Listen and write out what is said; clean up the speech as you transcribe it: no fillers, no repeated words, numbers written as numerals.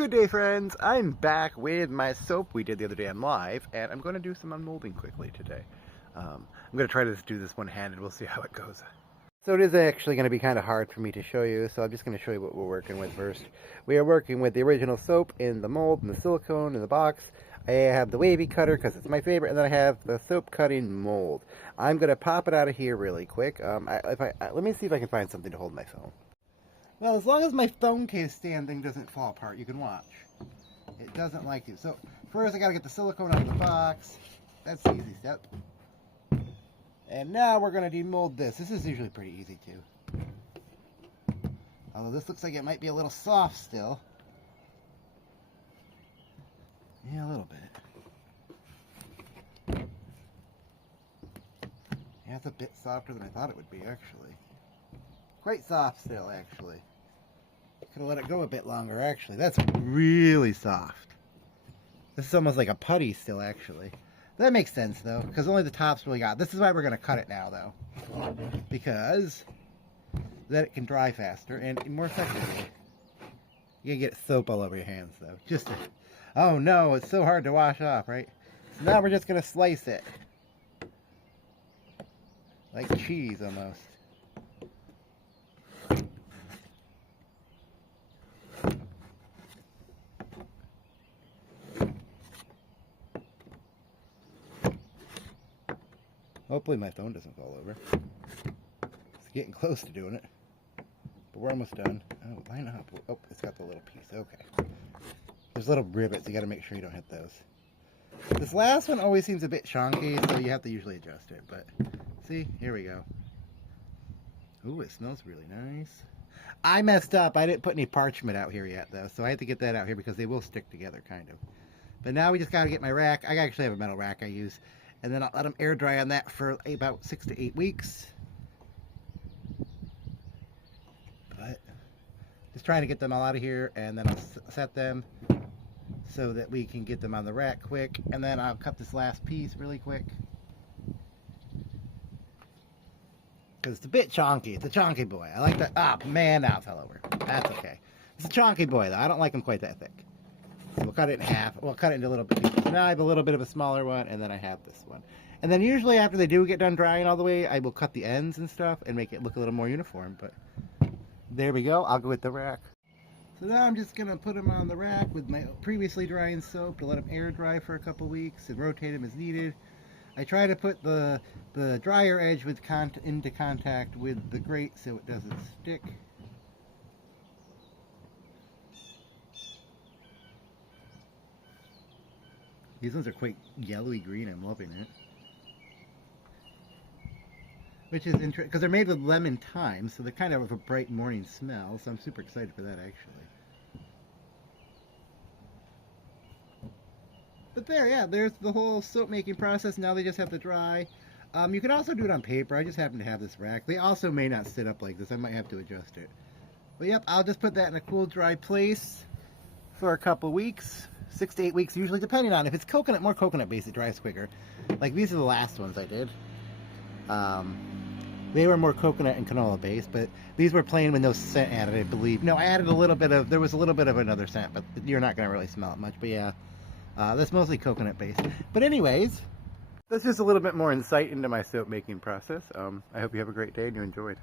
Good day, friends. I'm back with my soap we did the other day on live, and I'm going to do some unmolding quickly today. I'm going to try to do this one-handed. We'll see how it goes. So it is actually going to be kind of hard for me to show you, so I'm just going to show you what we're working with first. We are working with the original soap in the mold and the silicone in the box. I have the wavy cutter because it's my favorite, and then I have the soap cutting mold. I'm going to pop it out of here really quick. Let me see if I can find something to hold my phone. Well, as long as my phone case stand thing doesn't fall apart, you can watch. It doesn't like to. So first I got to get the silicone out of the box. That's the easy step. And now we're going to demold this. This is usually pretty easy too. Although this looks like it might be a little soft still. Yeah, a little bit. Yeah, it's a bit softer than I thought it would be, actually. Quite soft still, actually. Could have let it go a bit longer, actually. That's really soft. This is almost like a putty still, actually. That makes sense, though, because only the top's really got. This is why we're going to cut it now, though. Because then it can dry faster and more effectively. You can get soap all over your hands, though. Oh no, it's so hard to wash off, right? So now we're just going to slice it. Like cheese, almost. Hopefully my phone doesn't fall over. It's getting close to doing it. But we're almost done. Oh, line up. Oh, it's got the little piece. Okay. There's little rivets. You got to make sure you don't hit those. This last one always seems a bit chonky, so you have to usually adjust it. But, see? Here we go. Ooh, it smells really nice. I messed up. I didn't put any parchment out here yet, though. So I have to get that out here because they will stick together, kind of. But now we just got to get my rack. I actually have a metal rack I use. And then I'll let them air dry on that for about 6 to 8 weeks. But just trying to get them all out of here, and then I'll set them so that we can get them on the rack quick. And then I'll cut this last piece really quick. Because it's a bit chonky. It's a chonky boy. I like that. Ah, man, now it fell over. That's okay. It's a chonky boy, though. I don't like them quite that thick. So we'll cut it in half. We'll cut it into little pieces. Now I have a little bit of a smaller one, and then I have this one. And then usually after they do get done drying all the way, I will cut the ends and stuff and make it look a little more uniform. But there we go. I'll go with the rack. So now I'm just going to put them on the rack with my previously drying soap to let them air dry for a couple weeks and rotate them as needed. I try to put the dryer edge into contact with the grate so it doesn't stick. These ones are quite yellowy green. I'm loving it. Which is interesting, because they're made with lemon thyme, so they're kind of a bright morning smell, so I'm super excited for that, actually. But there, yeah, there's the whole soap making process. Now they just have to dry. You can also do it on paper. I just happen to have this rack. They also may not sit up like this. I might have to adjust it. But yep, I'll just put that in a cool, dry place for a couple weeks. 6 to 8 weeks usually, depending on if it's coconut, more coconut based, it dries quicker. Like these are the last ones I did. They were more coconut and canola based, but these were plain with no scent added, I believe. No, I added a little bit of, there was a little bit of another scent, but you're not going to really smell it much. But yeah, that's mostly coconut based. But anyways, that's just a little bit more insight into my soap making process. I hope you have a great day and you enjoyed.